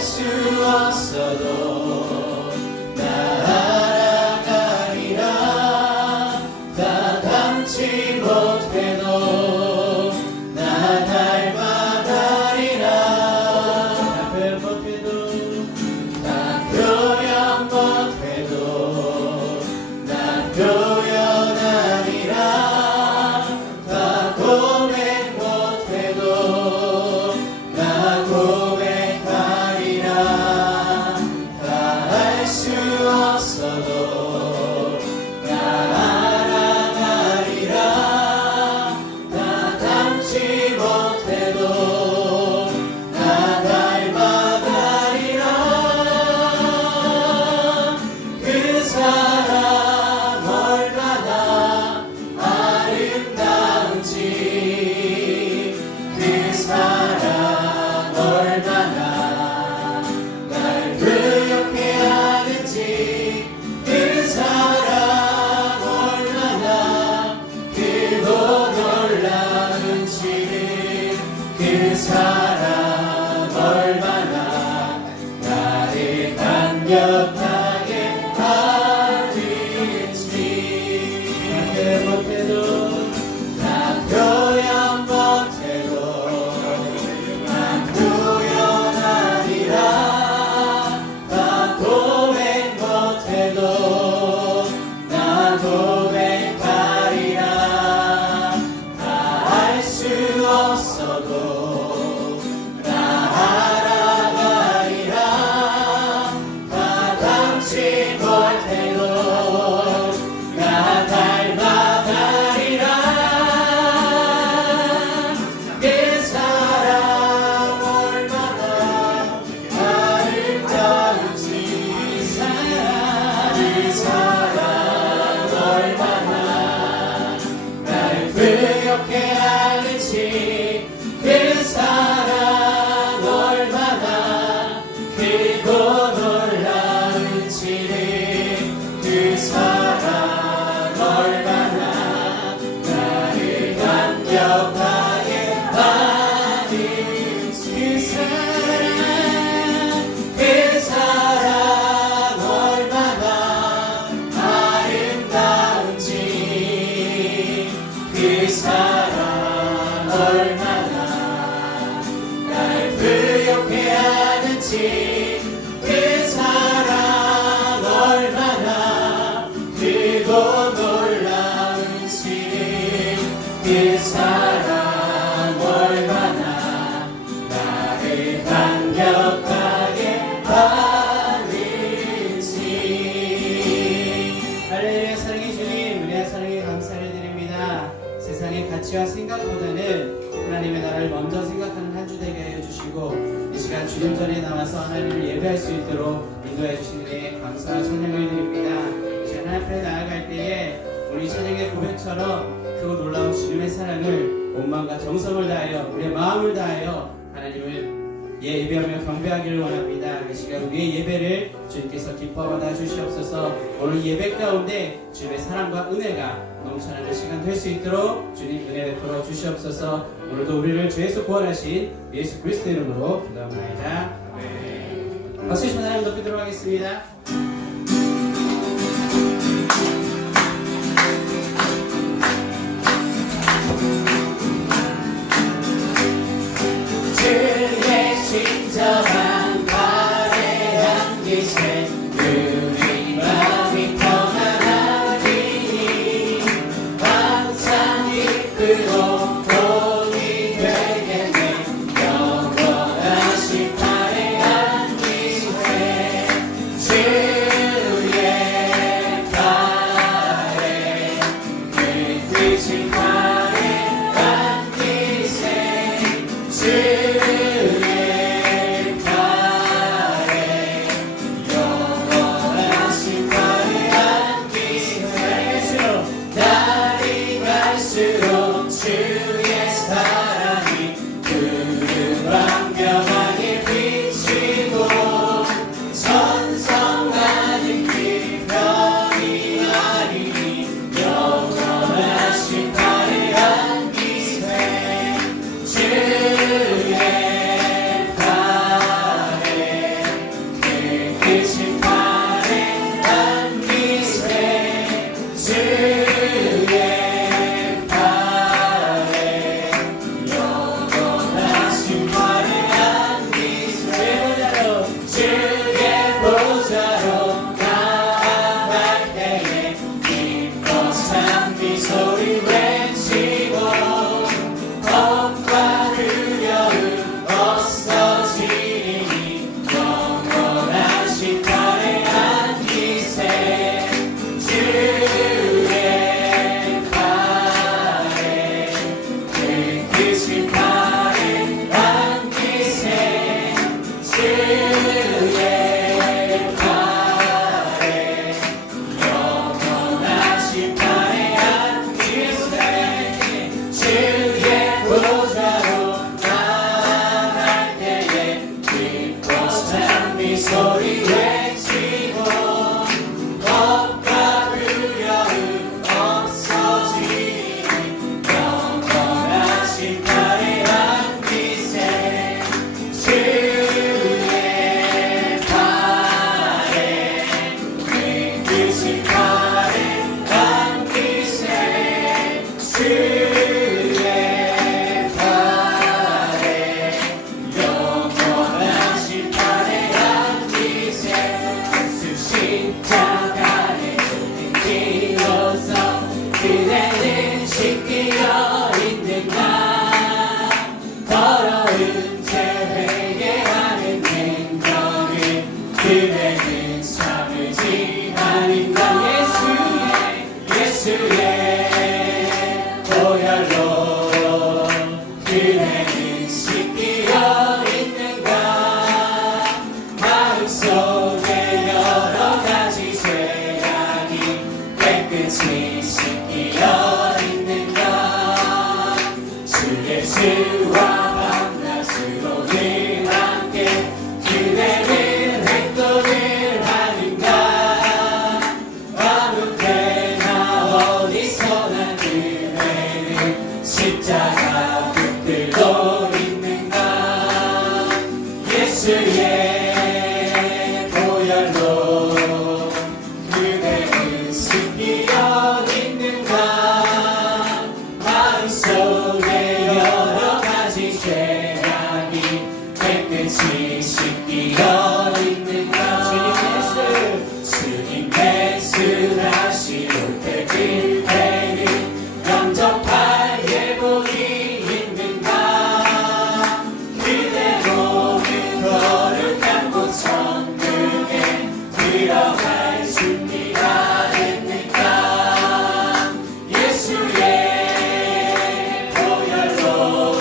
수 없어도 나아가리라. 다 닮지 못해도 나 닮아가리라. 다 표현 못해도 다 표현 못해도 나 표현하리라. 다 고백 못해도 나 고백하리라. 다 할 수 없어도 나 알아가리라. 다 닮지 못해도 나 닮아가리라. 그 사랑 얼마나 아름다운지, 그 사랑 얼마나 날 그렇게 하는지, 그 사랑 얼마나 크고 놀라운지, 그 사랑 얼마나 나를 감격하게 하는지. 표현 못해도 나 표현 못해도 나 표현하리라. 나 고백 못해도 나 고백하리라. 다 알 수 없어도 나 알아가리라. 다 닮지 못해도 나 닮아가리라. 그 사랑 얼마나 아름다운지, 그 사랑 얼마나 날 그렇게 하는지, 그 사랑 얼마나 크고 놀라운지, 그 사랑 얼마나 나를 감격하게 하는지. 그 사랑 얼마나 아름다운지, 그 사랑 얼마나 날 부욕해 하는지, 그 사랑 얼마나 크고 놀라운지, 그 사랑 얼마나 나를 감격하게 하는지. 할렐루야. 사랑의 주님, 은혜와 사랑에 감사를 드립니다. 세상의 가치와 생각보다는 하나님의 나라를 먼저 생각하는 한 주 되게 하여 주시고, 이 시간 주님 전에 나와서 하나님을 예배할 수 있도록 인도해 주신 은혜에 감사와 찬양을 드립니다. 이 시간 하나님 앞에 나아갈 때에 우리 찬양의 고백처럼 크고 놀라운 주님의 사랑을 온 마음과 정성을 다하여, 우리의 마음을 다하여 하나님을 예배하며 경배하기를 원합니다. 이 시간 우리의 예배를 주님께서 기뻐받아 주시옵소서. 오늘 예배 가운데 주님의 사랑과 은혜가 넘쳐나는 시간 될 수 있도록 주님 은혜 베풀어 주시옵소서. 오늘도 우리를 주에서 구원하신 예수 그리스도 이름으로 기도합니다. 박수 주시면 하나님 높이도록 하겠습니다. 주의 진정한 발의 기세, 우리 마음이 평안하리니 항상 이끌고 도움이 되겠네. 영원하신 발의 기세, 주의 발의 주의 보좌로 나아갈 때에 기뻐 찬미 소리 외치고 법과 두려움 없어지니 영원하신 발에 안기세 주의 발에 그 크신 발에 안기세 주의 발에 영원하신 발에 안기세 주의 보좌로 나아갈 때에 기뻐 찬미 소리 외치고 법과 두려움 없어지니 영원하신 발에 안기세 주의 발에 그 크신 발에 안기세 주의 발에 영원하신 발에 안기세 수 십자가에 죽는 뒤로서 그대는 씻기어 있는가 더러운 죄 회개하는 행정을 그대는 참으지 아닌가 예수의 보혈로 그대는 씻기어 있는가 마음속에 여러 가지 죄악이 깨끗이 씻기어 있는가 주 예수와 밤낮으로 늘 함께 그대는 행동을 하는가 아무 때나 어디서나 그대는 십자가 붙들고 있는가 예수의 보혈로 그대는 씻기어 있는가 마음속에 여러 가지 죄악이 깨끗이 씻기어 있는가 주님 예수 다시 올 때 그대는 영접할 예복이 있는가 그대 모든 거룩한 곳 천국에 들어갈 준비가 됐는가 예수의 보혈로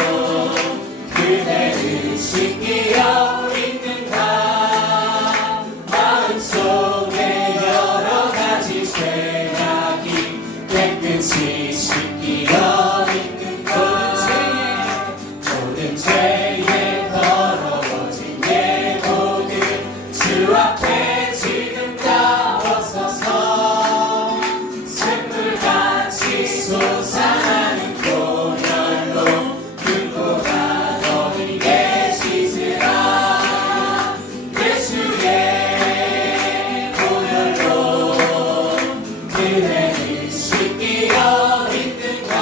그대는 씻기어 있는가 마음속에 여러 가지 죄악이 깨끗이 씻기어 있는가 모든 죄에 더러워진 예복을 주 앞에 지금 나와서서 샘물같이 솟아나는 보혈로 눈보다 너희게 씻으라 예수의 보혈로 그대는 씻기어 있는가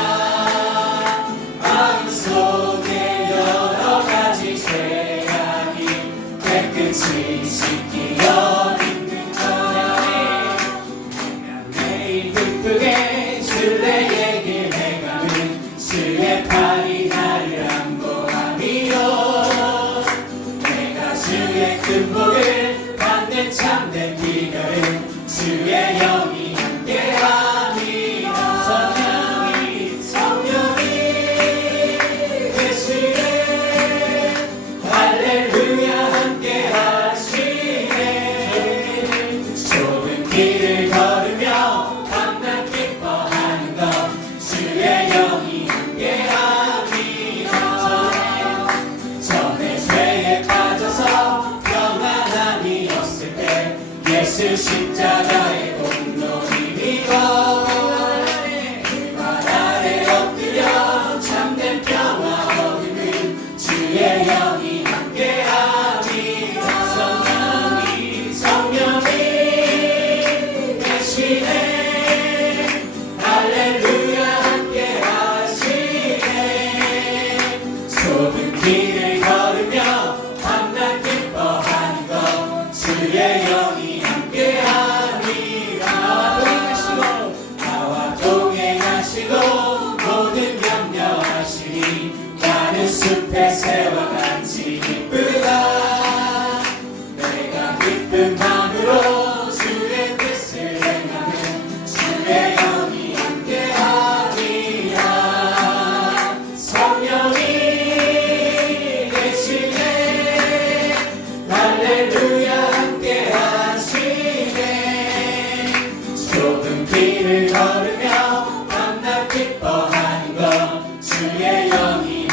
마음속에 여러 가지 죄악이 깨끗이 씻기어 있는가 매일 기쁘게 줄내 얘기 해가는 주의 팔이 나를 안보하리요 내가 주의 큰 복을 받는 참된 비결은 주의 영이 함께함이라 성령이 되시네 할렐루야 함께하시네 좁은 길을 걸으며 밤낮 기뻐하는 것 주의 영이 함께함이라 전에 죄에 빠져서 평안함이 없을 때 예수 십자가의 공로 힘입어 그 발 아래 엎드려 참된 평화 얻음은 주의 영이 함께함이라 성령이 되시네 할렐루야 함께하시네 좁은 길을 걸으며 밤낮 기뻐하는 주의 영이 함께하리라. 나와 동행하시고 모든 염려하시니 나는 숲의 새와 같이 기쁘다. 내가 기쁜 마음으로 주의 뜻을 행하는 주의 영이 함께하리라. 성령이 계시네. 할렐루야 함께하시네. 좁은 길을 걸으며 밤낮 기뻐하는 것 주의 영이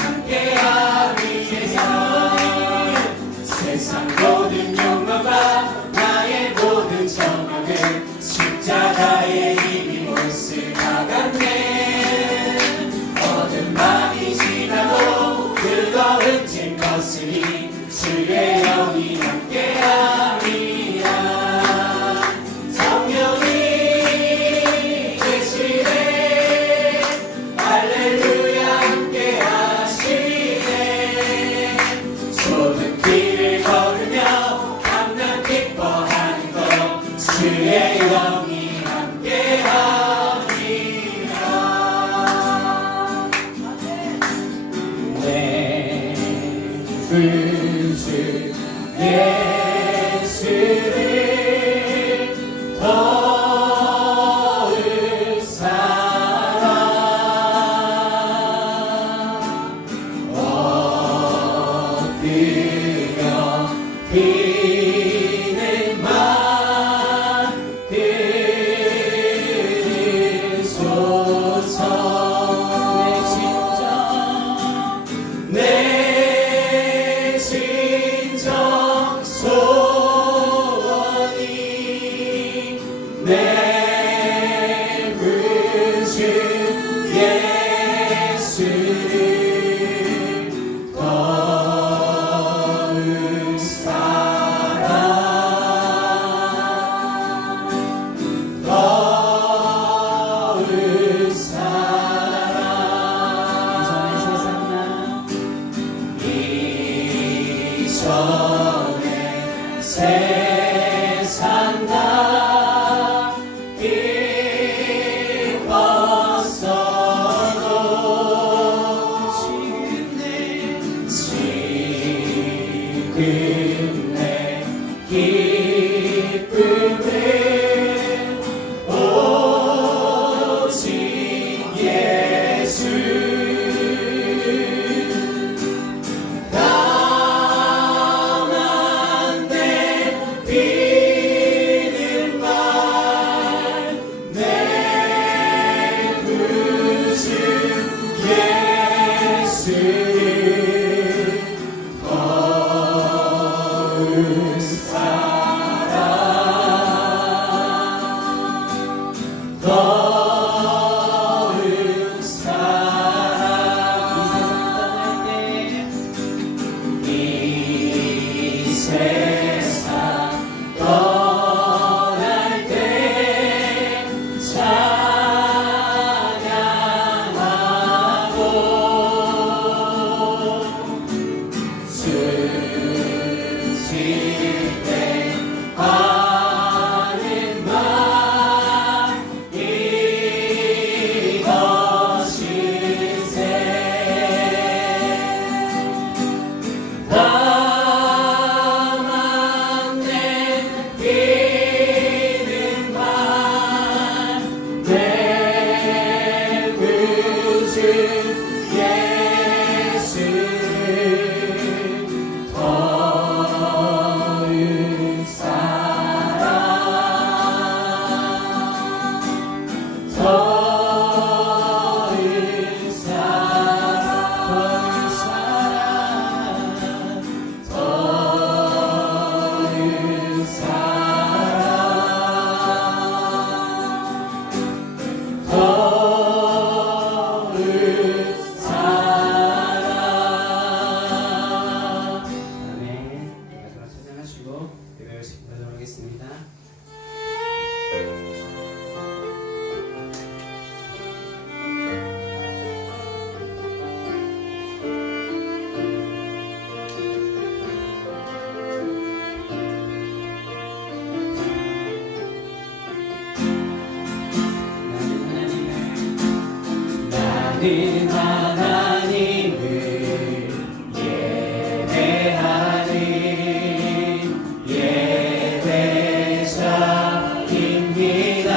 세상 모든 욕망과 나의 모든 정욕은 십자가의 힘이 못을 박았네. 어둠 많이 지나고 뜨거운 짐 벗으니 주의 영이 함께하리라. 성령이 계시네. 할렐루야 함께하시네. 좁은 길을 걸으며 밤낮 기뻐하는 것 주의 영이 함께하리라. 내 구주 예수를 더욱 사랑 얻으려 비는 맘 들으소서. 내 진정 소원이 내 구주 예수를 더욱 사랑 더욱 사랑. 이전의 세상 다 길 벗어도 지금 내 기쁨은 오직 예수. 나만 내비는 말 내 구주 예수를 더욱 사랑 더욱 사랑. 이 세상 떠날 때 찬양하고 숨쉴 때 하는 말 이것일세. 나만 내비는 말 내 구주 예수를 더욱 사랑 더욱 사랑 더욱 사랑 더욱 사랑. 아멘. 마지막 찬양하시고 예배 말씀하도록 하겠습니다. 살아계신 하나님을 예배하는 예배자입니다.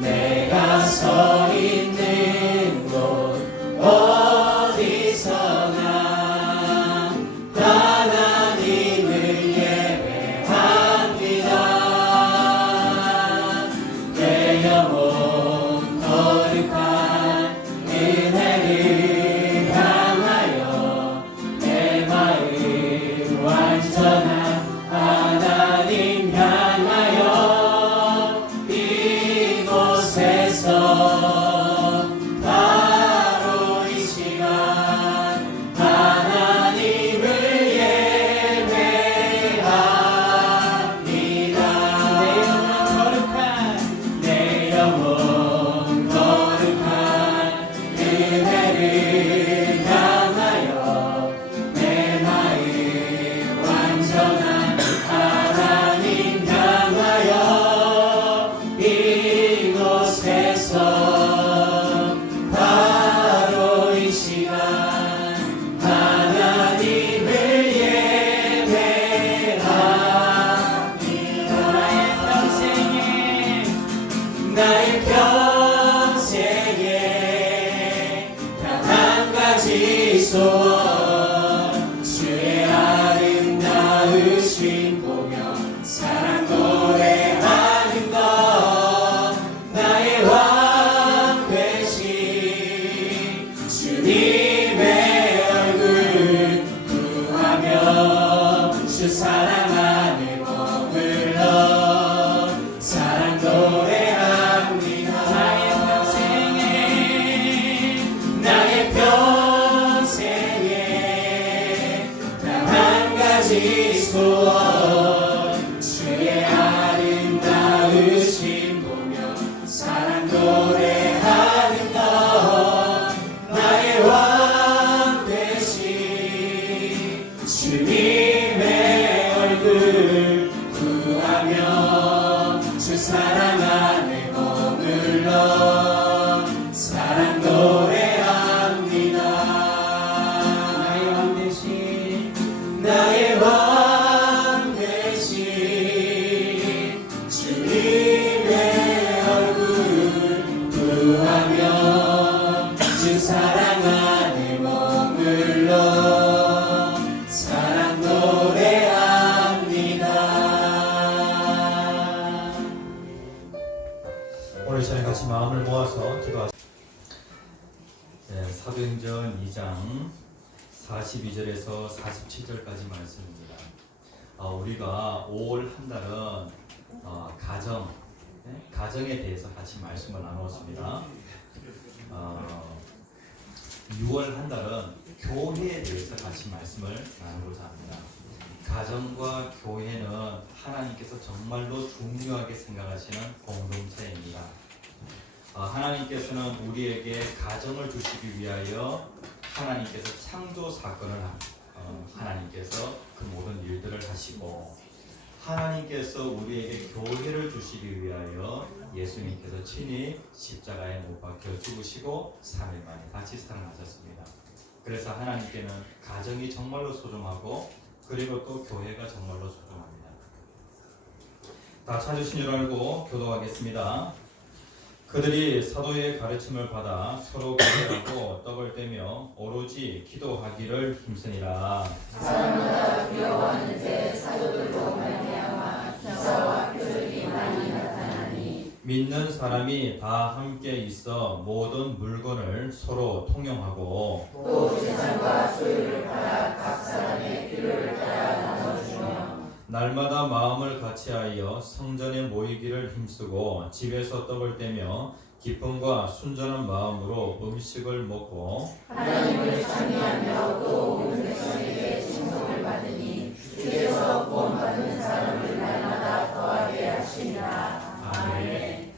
내가 서 있는 곳 어디서나 하나님을 예배합니다. 내 영혼 거룩한 은혜를 향하여 내 마음 완전한 하나님 향하여 이곳에서 바로 이 시간 하나님을 예배합니다. 내 영혼 거룩한 은혜를 향하여 내 마음 완전한 하나님 향하여 이곳에서 바로 이 시간 하나님을 예배합니다. 나의 평생에 단 한 가지 소원 주의 아름다우신 보며 사랑 노래하는 것 나의 왕 되신 주님의 얼굴 구하며 주 사랑 안에 머물러 사랑 노래합니다. 나의 평생에 단 한 가지 소원 주의 아름다우신 보며 사랑 노래하는 것 나의 왕 되신 주님의 얼굴 구하며 주 사랑 안에 머물러 사랑 노래합니다. 나의 왕 되신 주님의 얼굴 구하며 주 사랑 안에 머물러 사랑 노래합니다. 오늘 저희 같이 마음을 모아서 기도하십시다. 사도행전 2장 42절에서 47절까지 말씀입니다. 우리가 5월 한 달은 가정에 대해서 같이 말씀을 나누었습니다. 6월 한 달은 교회에 대해서 같이 말씀을 나누고자 합니다. 가정과 교회는 하나님께서 정말로 중요하게 생각하시는 공동체입니다. 하나님께서는 우리에게 가정을 주시기 위하여 하나님께서 창조 사건을 하나님께서 그 모든 일들을 하시고 하나님께서 우리에게 교회를 주시기 위하여 예수님께서 친히 십자가에 못 박혀 죽으시고 3일 만에 다시 살아나셨습니다. 그래서 하나님께는 가정이 정말로 소중하고 그리고 또 교회가 정말로 소중합니다. 다 찾으신 줄 알고 교도하겠습니다. 그들이 사도의 가르침을 받아 서로 교제하고 떡을 떼며 오로지 기도하기를 힘쓰니라. 사람마다 두려워하는데 사도들로 말미암아 기사와 표적이 많이 나타나니 믿는 사람이 다 함께 있어 모든 물건을 서로 통용하고 또 재산과 소유를 팔아 각 사람의 필요를 따라 나눠주며 날마다 마음을 같이하여 성전에 모이기를 힘쓰고 집에서 떡을 떼며 기쁨과 순전한 마음으로 음식을 먹고 하나님을 찬미하며 또 온 백성에게 칭송을 받으니 주께서 구원받는 사람을 날마다 더하게 하시니라. 아멘.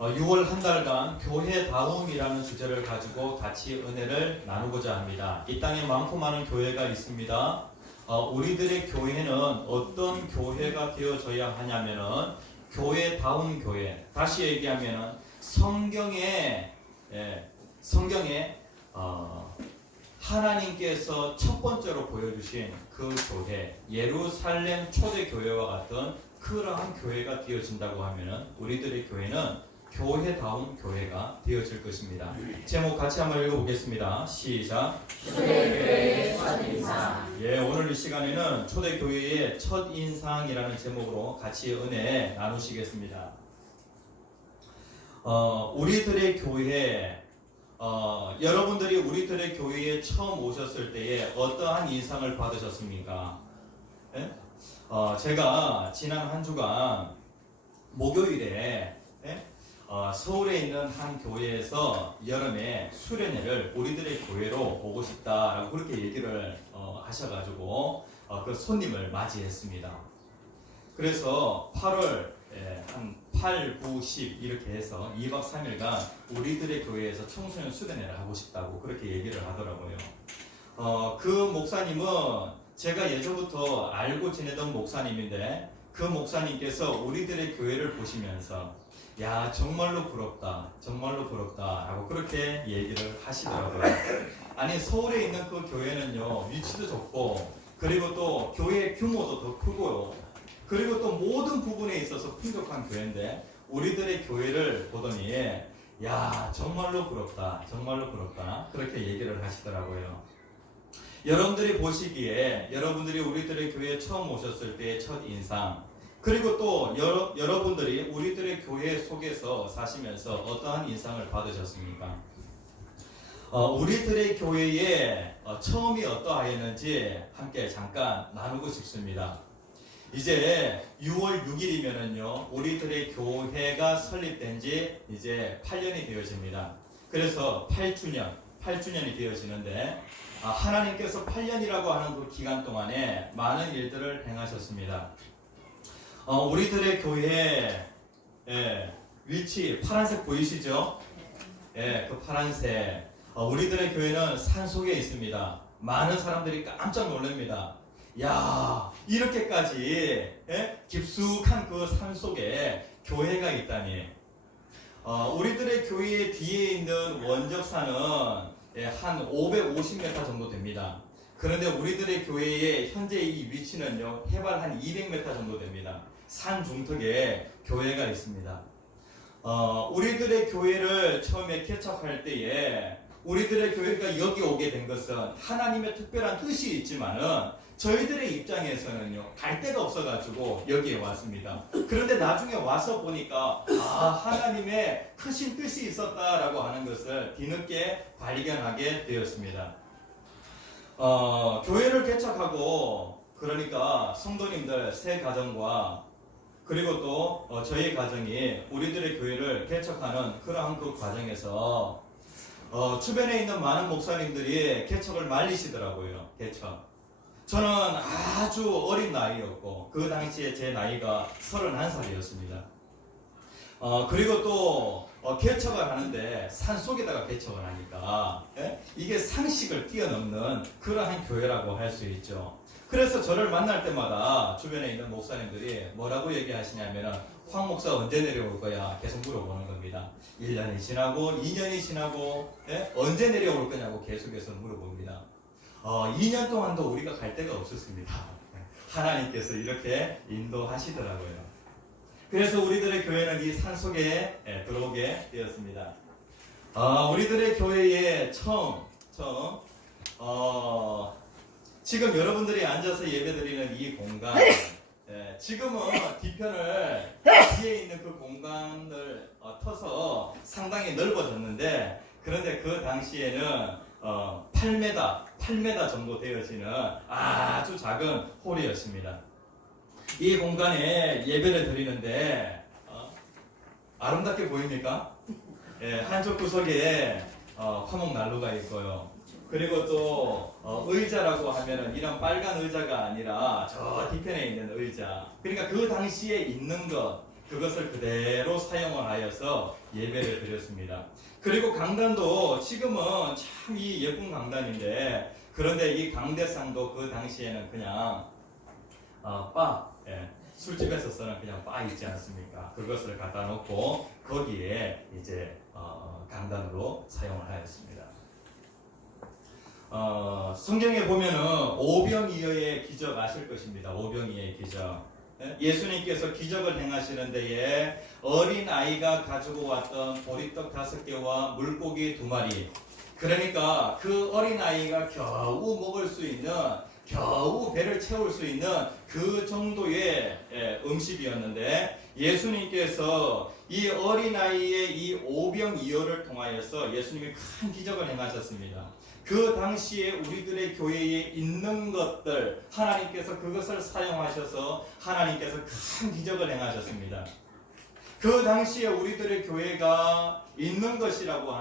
6월 한 달간 교회다움이라는 주제를 가지고 같이 은혜를 나누고자 합니다. 이 땅에 많고 많은 교회가 있습니다. 우리들의 교회는 어떤 교회가 되어져야 하냐면은 교회다운 교회. 다시 얘기하면은 성경에 하나님께서 첫 번째로 보여주신 그 교회, 예루살렘 초대교회와 같은 그러한 교회가 되어진다고 하면은 우리들의 교회는 교회다운 교회가 되어질 것입니다. 제목 같이 한번 읽어보겠습니다. 시작. 초대교회의 첫인상. 예, 오늘 이 시간에는 초대교회의 첫인상이라는 제목으로 같이 은혜 나누시겠습니다. 우리들의 교회, 여러분들이 우리들의 교회에 처음 오셨을 때에 어떠한 인상을 받으셨습니까? 예? 제가 지난 한 주간 목요일에 서울에 있는 한 교회에서 여름에 수련회를 우리들의 교회로 오고 싶다라고 그렇게 얘기를 하셔가지고 그 손님을 맞이했습니다. 그래서 8월 한 8, 9, 10 이렇게 해서 2박 3일간 우리들의 교회에서 청소년 수련회를 하고 싶다고 그렇게 얘기를 하더라고요. 그 목사님은 제가 예전부터 알고 지내던 목사님인데 그 목사님께서 우리들의 교회를 보시면서 야 정말로 부럽다 라고 그렇게 얘기를 하시더라고요. 아니 서울에 있는 그 교회는요 위치도 좋고 그리고 또 교회 규모도 더 크고요 그리고 또 모든 부분에 있어서 풍족한 교회인데 우리들의 교회를 보더니 야 정말로 부럽다 그렇게 얘기를 하시더라고요. 여러분들이 보시기에 여러분들이 우리들의 교회에 처음 오셨을 때의 첫 인상 그리고 또 여러분들이 우리들의 교회 속에서 사시면서 어떠한 인상을 받으셨습니까? 우리들의 교회에 처음이 어떠하였는지 함께 잠깐 나누고 싶습니다. 이제 6월 6일이면은요 우리들의 교회가 설립된 지 이제 8년이 되어집니다. 그래서 8주년이 되어지는데 하나님께서 8년이라고 하는 그 기간 동안에 많은 일들을 행하셨습니다. 우리들의 교회 위치 파란색 보이시죠? 그 파란색 우리들의 교회는 산 속에 있습니다. 많은 사람들이 깜짝 놀랍니다. 야 이렇게까지 깊숙한 그 산 속에 교회가 있다니. 우리들의 교회 뒤에 있는 원적산은 한 550m 정도 됩니다. 그런데 우리들의 교회의 현재 이 위치는요 해발 한 200m 정도 됩니다. 산 중턱에 교회가 있습니다. 우리들의 교회를 처음에 개척할 때에 우리들의 교회가 여기 오게 된 것은 하나님의 특별한 뜻이 있지만은 저희들의 입장에서는요 갈 데가 없어가지고 여기에 왔습니다. 그런데 나중에 와서 보니까 하나님의 크신 뜻이 있었다라고 하는 것을 뒤늦게 발견하게 되었습니다. 교회를 개척하고 그러니까 성도님들 세 가정과 그리고 또 저희 가정이 우리들의 교회를 개척하는 그러한 그 과정에서 주변에 있는 많은 목사님들이 개척을 말리시더라고요. 개척. 저는 아주 어린 나이였고 그 당시에 제 나이가 31살이었습니다. 그리고 또 개척을 하는데 산속에다가 개척을 하니까 이게 상식을 뛰어넘는 그러한 교회라고 할 수 있죠. 그래서 저를 만날 때마다 주변에 있는 목사님들이 뭐라고 얘기하시냐면은 황 목사 언제 내려올 거야 계속 물어보는 겁니다. 1년이 지나고 2년이 지나고 언제 내려올 거냐고 계속해서 물어봅니다. 2년 동안도 우리가 갈 데가 없었습니다. 하나님께서 이렇게 인도하시더라고요. 그래서 우리들의 교회는 이 산속에 들어오게 되었습니다. 우리들의 교회에 처음 지금 여러분들이 앉아서 예배드리는 이 공간 지금은 뒤편을 뒤에 있는 그 공간을 터서 상당히 넓어졌는데 그런데 그 당시에는 8m 정도 되어지는 아주 작은 홀이었습니다. 이 공간에 예배를 드리는데 아름답게 보입니까? 한쪽 구석에 화목 난로가 있고요. 그리고 또 의자라고 하면은 이런 빨간 의자가 아니라 저 뒤편에 있는 의자. 그러니까 그 당시에 있는 것 그것을 그대로 사용을 하여서 예배를 드렸습니다. 그리고 강단도 지금은 참 이 예쁜 강단인데 그런데 이 강대상도 그 당시에는 그냥 술집에서는 그냥 바 있지 않습니까? 그것을 갖다 놓고 거기에 이제 강단으로 사용을 하였습니다. 성경에 보면은 오병이어의 기적 아실 것입니다. 오병이어의 기적. 예수님께서 기적을 행하시는 데에 어린 아이가 가지고 왔던 보리떡 5개와 물고기 2마리. 그러니까 그 어린 아이가 겨우 먹을 수 있는, 겨우 배를 채울 수 있는 그 정도의 음식이었는데, 예수님께서 이 어린아이의 이 오병이어를 통하여서 예수님이 큰 기적을 행하셨습니다. 그 당시에 우리들의 교회에 있는 것들, 하나님께서 그것을 사용하셔서 하나님께서 큰 기적을 행하셨습니다. 그 당시에 우리들의 교회가 있는 것이라고는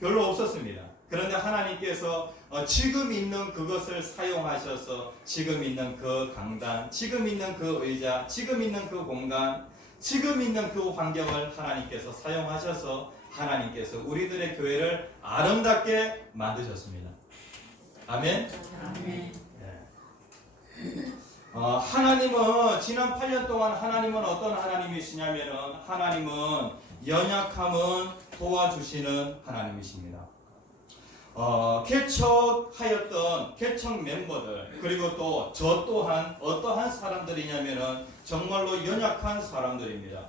별로 없었습니다. 그런데 하나님께서 지금 있는 그것을 사용하셔서 지금 있는 그 강단, 지금 있는 그 의자, 지금 있는 그 공간, 지금 있는 그 환경을 하나님께서 사용하셔서 하나님께서 우리들의 교회를 아름답게 만드셨습니다. 아멘? 아멘. 하나님은 지난 8년 동안 하나님은 어떤 하나님이시냐면은 하나님은 연약함은 도와주시는 하나님이십니다. 개척하였던 개척 멤버들, 그리고 또 저 또한 어떠한 사람들이냐면은 정말로 연약한 사람들입니다.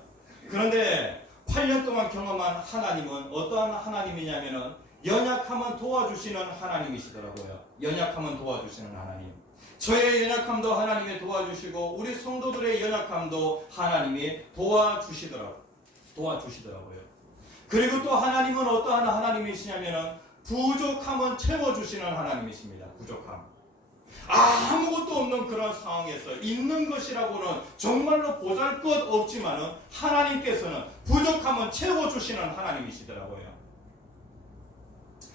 그런데 8년 동안 경험한 하나님은 어떠한 하나님이냐면은 연약함은 도와주시는 하나님이시더라고요. 연약함은 도와주시는 하나님. 저의 연약함도 하나님이 도와주시고 우리 성도들의 연약함도 하나님이 도와주시더라고요. 그리고 또 하나님은 어떠한 하나님이시냐면은 부족함은 채워주시는 하나님이십니다. 부족함. 아무것도 없는 그런 상황에서 있는 것이라고는 정말로 보잘것없지만은 하나님께서는 부족함은 채워주시는 하나님이시더라고요.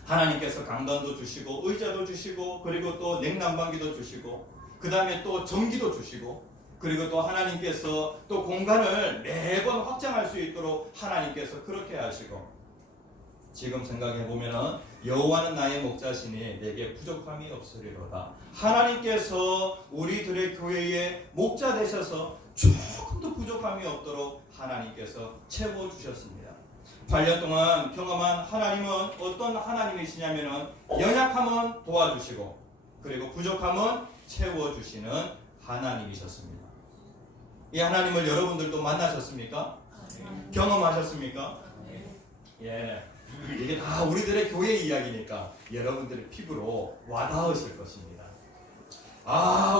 하나님께서 강단도 주시고 의자도 주시고 그리고 또 냉난방기도 주시고 그 다음에 또 전기도 주시고 그리고 또 하나님께서 또 공간을 매번 확장할 수 있도록 하나님께서 그렇게 하시고 지금 생각해 보면은 여호와는 나의 목자시니 내게 부족함이 없으리로다. 하나님께서 우리들의 교회에 목자 되셔서 조금도 부족함이 없도록 하나님께서 채워주셨습니다. 8년 동안 경험한 하나님은 어떤 하나님이시냐면은 연약함은 도와주시고 그리고 부족함은 채워주시는 하나님이셨습니다. 이 하나님을 여러분들도 만나셨습니까? 경험하셨습니까? 예. 이게 다 우리들의 교회 이야기니까 여러분들의 피부로 와닿으실 것입니다.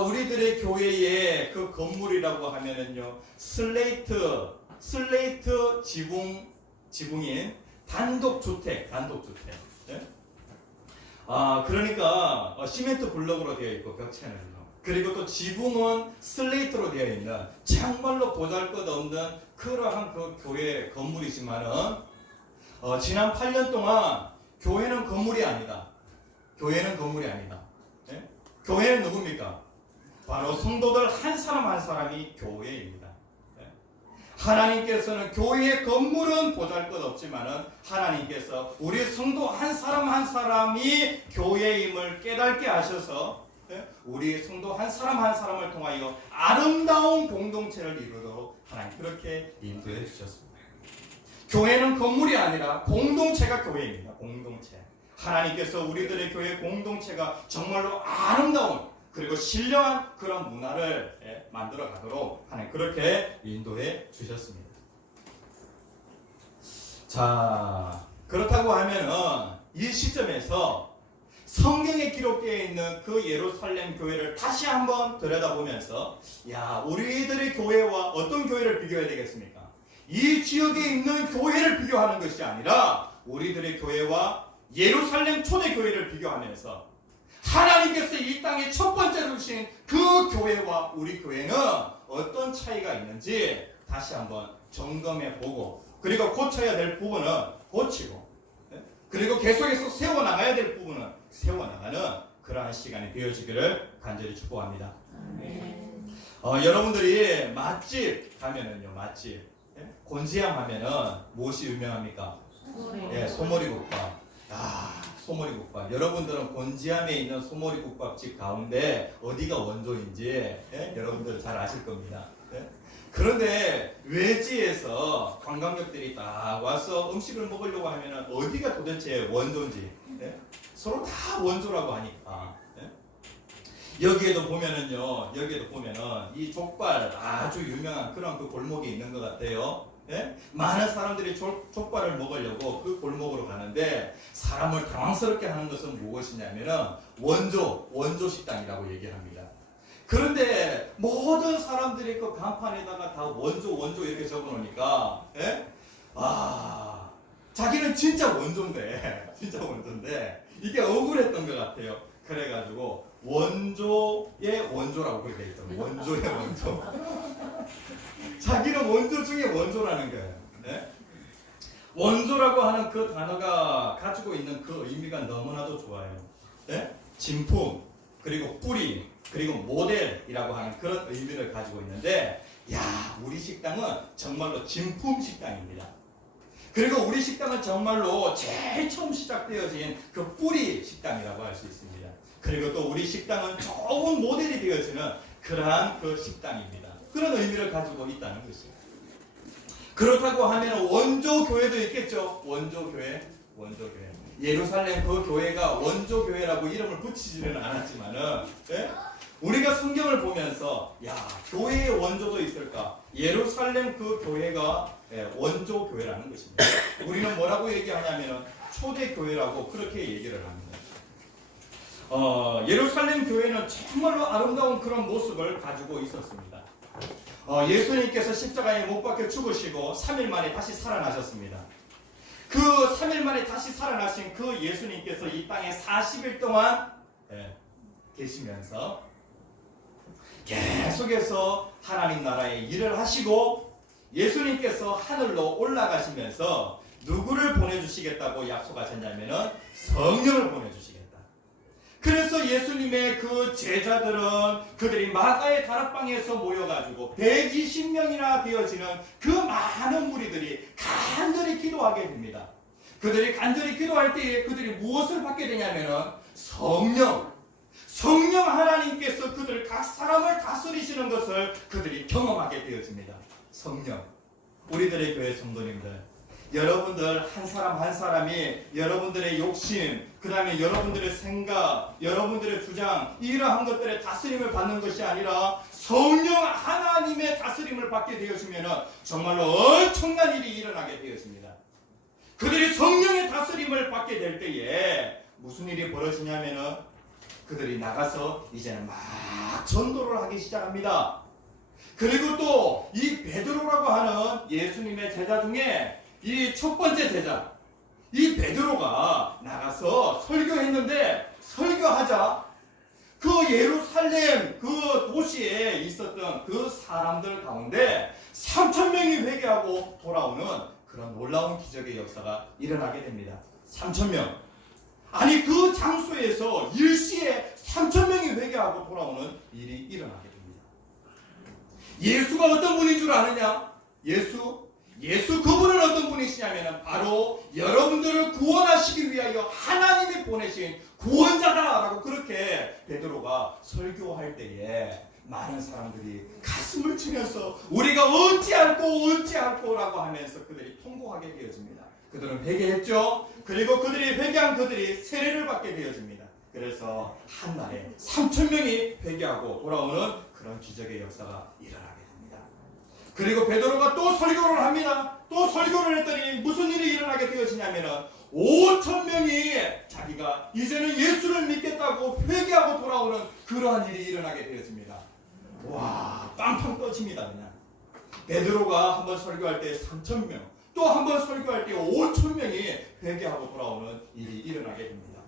우리들의 교회의 그 건물이라고 하면은요, 슬레이트 지붕인 단독주택. 예? 그러니까 시멘트 블럭으로 되어 있고 벽체는요. 그리고 또 지붕은 슬레이트로 되어 있는 정말로 보잘것없는 그러한 그 교회 건물이지만은 지난 8년 동안 교회는 건물이 아니다. 예? 교회는 누굽니까? 바로 성도들 한 사람 한 사람이 교회입니다. 예? 하나님께서는 교회의 건물은 보잘것없지만은 하나님께서 우리 성도 한 사람 한 사람이 교회임을 깨닫게 하셔서 우리 성도 한 사람 한 사람을 통하여 아름다운 공동체를 이루도록 하나님 그렇게 인도해 주셨습니다. 교회는 건물이 아니라 공동체가 교회입니다. 공동체. 하나님께서 우리들의 교회 공동체가 정말로 아름다운 그리고 신령한 그런 문화를 만들어 가도록 하나님 그렇게 인도해 주셨습니다. 자, 그렇다고 하면은 이 시점에서 성경에 기록되어 있는 그 예루살렘 교회를 다시 한번 들여다보면서 우리들의 교회와 어떤 교회를 비교해야 되겠습니까? 이 지역에 있는 교회를 비교하는 것이 아니라 우리들의 교회와 예루살렘 초대교회를 비교하면서 하나님께서 이 땅에 첫 번째로 주신 그 교회와 우리 교회는 어떤 차이가 있는지 다시 한번 점검해 보고 그리고 고쳐야 될 부분은 고치고 그리고 계속해서 세워나가야 될 부분은 세워나가는 그러한 시간이 되어지기를 간절히 축복합니다. 여러분들이 맛집 가면은요, 맛집 곤지암 하면은 무엇이 유명합니까? 소머리국밥. 소머리국밥. 여러분들은 곤지암에 있는 소머리국밥집 가운데 어디가 원조인지 여러분들 잘 아실 겁니다. 그런데 외지에서 관광객들이 딱 와서 음식을 먹으려고 하면 어디가 도대체 원조인지 서로 다 원조라고 하니까 여기에도 보면은 이 족발 아주 유명한 그런 그 골목이 있는 것 같아요. 많은 사람들이 족발을 먹으려고 그 골목으로 가는데 사람을 당황스럽게 하는 것은 무엇이냐면은 원조 식당이라고 얘기를 합니다. 그런데 모든 사람들이 그 간판에다가 다 원조 이렇게 적어놓으니까 자기는 진짜 원조인데 이게 억울했던 것 같아요. 그래가지고 원조의 원조라고 그렇게 돼 있죠. 원조의 원조. 자기는 원조 중에 원조라는 거예요. 원조라고 하는 그 단어가 가지고 있는 그 의미가 너무나도 좋아요. 진품, 그리고 뿌리, 그리고 모델이라고 하는 그런 의미를 가지고 있는데, 우리 식당은 정말로 진품 식당입니다. 그리고 우리 식당은 정말로 제일 처음 시작되어진 그 뿌리 식당이라고 할 수 있습니다. 그리고 또 우리 식당은 좋은 모델이 되어지는 그러한 그 식당입니다. 그런 의미를 가지고 있다는 것이에요. 그렇다고 하면 원조 교회도 있겠죠. 원조 교회. 예루살렘 그 교회가 원조 교회라고 이름을 붙이지는 않았지만은 우리가 성경을 보면서 교회의 원조도 있을까? 예루살렘 그 교회가 원조 교회라는 것입니다. 우리는 뭐라고 얘기하냐면은 초대 교회라고 그렇게 얘기를 합니다. 예루살렘 교회는 정말로 아름다운 그런 모습을 가지고 있었습니다. 예수님께서 십자가에 못 박혀 죽으시고 3일 만에 다시 살아나셨습니다. 그 3일 만에 다시 살아나신 그 예수님께서 이 땅에 40일 동안 계시면서 계속해서 하나님 나라의 일을 하시고 예수님께서 하늘로 올라가시면서 누구를 보내주시겠다고 약속하셨냐면은 성령을 보내주시겠다. 그래서 예수님의 그 제자들은 그들이 마가의 다락방에서 모여가지고 120명이나 되어지는 그 많은 무리들이 간절히 기도하게 됩니다. 그들이 간절히 기도할 때에 그들이 무엇을 받게 되냐면은 성령 하나님께서 그들 각 사람을 다스리시는 것을 그들이 경험하게 되어집니다. 성령. 우리들의 교회 성도님들, 여러분들 한 사람 한 사람이 여러분들의 욕심, 그 다음에 여러분들의 생각, 여러분들의 주장, 이러한 것들의 다스림을 받는 것이 아니라 성령 하나님의 다스림을 받게 되어지면 정말로 엄청난 일이 일어나게 되어집니다. 그들이 성령의 다스림을 받게 될 때에 무슨 일이 벌어지냐면은 그들이 나가서 이제는 막 전도를 하기 시작합니다. 그리고 또 이 베드로라고 하는 예수님의 제자 중에 이 첫 번째 제자, 이 베드로가 나가서 설교했는데 설교하자 그 예루살렘 그 도시에 있었던 그 사람들 가운데 3,000명이 회개하고 돌아오는 그런 놀라운 기적의 역사가 일어나게 됩니다. 3,000명. 아니 그 장소에서 일시에 3,000명이 회개하고 돌아오는 일이 일어나게 됩니다. 예수가 어떤 분인 줄 아느냐? 예수 그분은 어떤 분이시냐면 바로 여러분들을 구원하시기 위하여 하나님이 보내신 구원자다라고 그렇게 베드로가 설교할 때에 많은 사람들이 가슴을 치면서 우리가 어찌할꼬라고 하면서 그들이 통곡하게 되어집니다. 그들은 회개했죠. 그리고 그들이 회개한 그들이 세례를 받게 되어집니다. 그래서 한 날에 3,000명이 회개하고 돌아오는 그런 기적의 역사가 일어나게 됩니다. 그리고 베드로가 또 설교를 합니다. 또 설교를 했더니 무슨 일이 일어나게 되어지냐면은 5,000명이 자기가 이제는 예수를 믿겠다고 회개하고 돌아오는 그러한 일이 일어나게 되었습니다. 와, 빵빵 터집니다. 그냥 베드로가 한번 설교할 때 3,000명, 또 한번 설교할 때 5,000명이 회개하고 돌아오는 일이 일어나게 됩니다.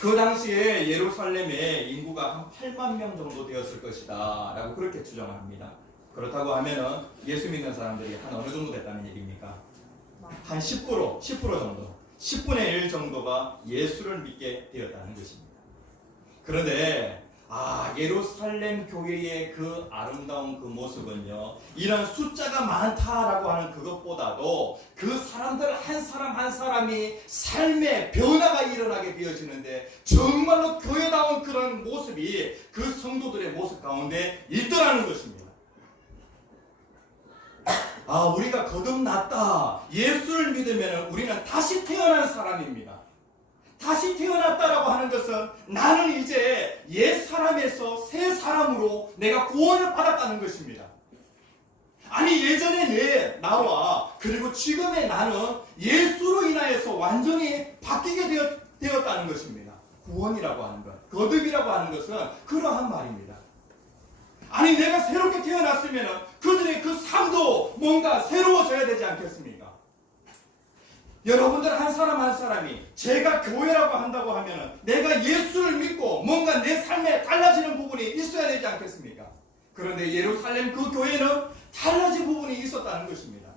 그 당시에 예루살렘의 인구가 한 8만 명 정도 되었을 것이다 라고 그렇게 추정합니다. 그렇다고 하면은 예수 믿는 사람들이 한 어느 정도 됐다는 얘기입니까? 한 10% 정도, 10분의 1 정도가 예수를 믿게 되었다는 것입니다. 그런데 예루살렘 교회의 그 아름다운 그 모습은요, 이런 숫자가 많다라고 하는 그것보다도 그 사람들 한 사람 한 사람이 삶의 변화가 일어나게 되어지는데 정말로 교회다운 그런 모습이 그 성도들의 모습 가운데 있더라는 것입니다. 우리가 거듭났다, 예수를 믿으면 우리는 다시 태어난 사람입니다. 다시 태어났다라고 하는 것은 나는 이제 옛 사람에서 새 사람으로 내가 구원을 받았다는 것입니다. 아니, 예전의 나와 그리고 지금의 나는 예수로 인하여서 완전히 바뀌게 되었다는 것입니다. 구원이라고 하는 것, 거듭이라고 하는 것은 그러한 말입니다. 아니, 내가 새롭게 태어났으면 그들의 그 삶도 뭔가 새로워져야 되지 않겠습니까? 여러분들 한 사람 한 사람이 제가 교회라고 한다고 하면 내가 예수를 믿고 뭔가 내 삶에 달라지는 부분이 있어야 되지 않겠습니까? 그런데 예루살렘 그 교회는 달라진 부분이 있었다는 것입니다.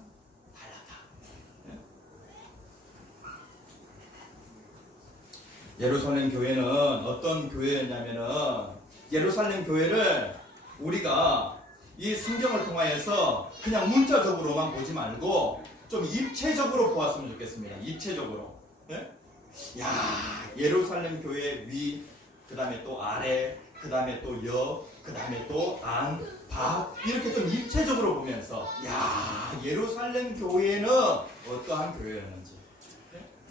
달랐다. 예루살렘 교회는 어떤 교회였냐면은, 예루살렘 교회를 우리가 이 성경을 통하여서 그냥 문자적으로만 보지 말고 좀 입체적으로 보았으면 좋겠습니다. 입체적으로. 네? 예루살렘 교회 위, 그 다음에 또 아래, 그 다음에 또 여, 그 다음에 또 안, 밖, 이렇게 좀 입체적으로 보면서 예루살렘 교회는 어떠한 교회였는지